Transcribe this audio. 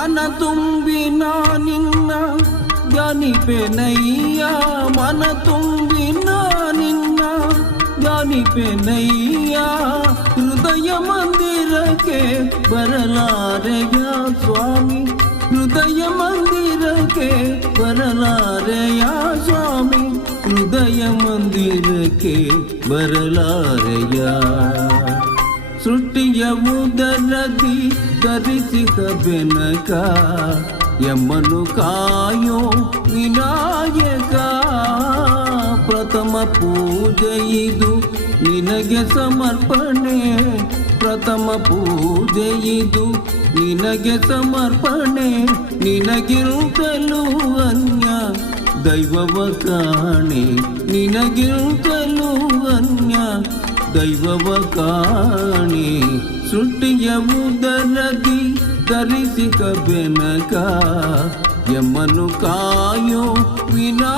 ಮನ ತುಂಬಿನ ನಿನ್ನ ಧ್ಯಾನಿಪೆನಯ್ಯ ಮನ ತುಂಬಿನ ನಿನ್ನ ಧ್ಯಾನಿಪೆನಯ್ಯ ಹೃದಯ ಮಂದಿರಕ್ಕೆ ಬರಲಾರೆಯ ಸ್ವಾಮಿ ಹೃದಯ ಮಂದಿರಕ್ಕೆ ಬರಲಾರೆಯ ಸ್ವಾಮಿ ಹೃದಯ ಮಂದಿರಕ್ಕೆ ಬರಲಾರೆಯ ಸೃಷ್ಟಿಯ ಉದರದಿ ಧರಿಸಿದ ಬೆನಕ ಯಮ್ಮನು ಕಾಯೋ ವಿನಾಯಕ ಪ್ರಥಮ ಪೂಜೆ ಇದು ನಿನಗೆ ಸಮರ್ಪಣೆ ಪ್ರಥಮ ಪೂಜೆ ಇದು ನಿನಗೆ ಸಮರ್ಪಣೆ ನಿನಗಿರುತ್ತಲೂ ಅನ್ಯ ದೈವವ ಕಾಣೆ ನಿನಗಿರುತ್ತಲೂ ಅನ್ಯ ದೈವವ ಕಾಣೆ ಸೃಷ್ಟಿಯ ಉದರದಿ ಧರಿಸಿದ ಬೆನಕ ಯಮ್ಮನು ಕಾಯೋ ವಿನಾ